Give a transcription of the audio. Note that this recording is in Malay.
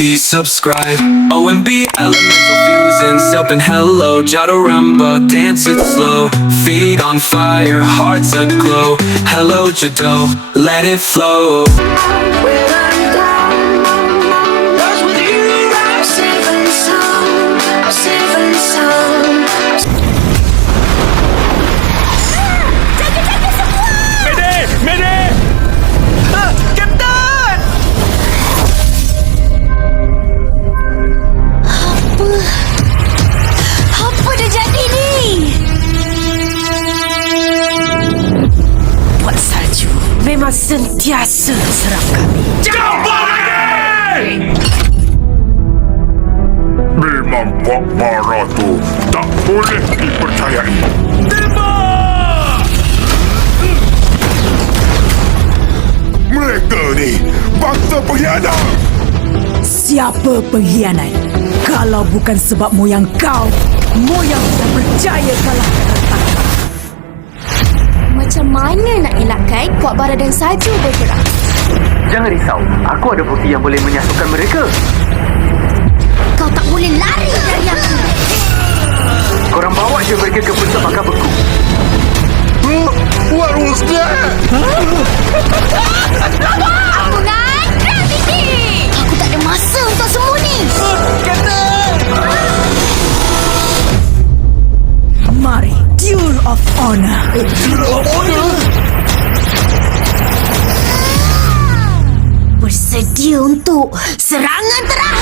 subscribe. OMB, elemental fusion, Sopan, hello, Jadaramba, dance it slow. Feet on fire, hearts aglow. Hello, Jado, let it flow. Memang sentiasa serang kami. Cepat lagi! Memang puak Bara tu tak boleh dipercayai. Tembak! Mereka ni bangsa pengkhianat. Siapa pengkhianat? Kalau bukan sebab moyang kau, moyang tak percaya kalau macam mana nak elakkan puak Bara dan Salju berperang? Jangan risau, aku ada bukti yang boleh menyatukan mereka. Kau tak boleh lari dari aku. Korang bawa je mereka ke pusat bakar beku. What was that? Aku ngandang Titi. Aku tak ada masa untuk semua ni. Mari, Duel of Honor. Bersedia untuk serangan terakhir.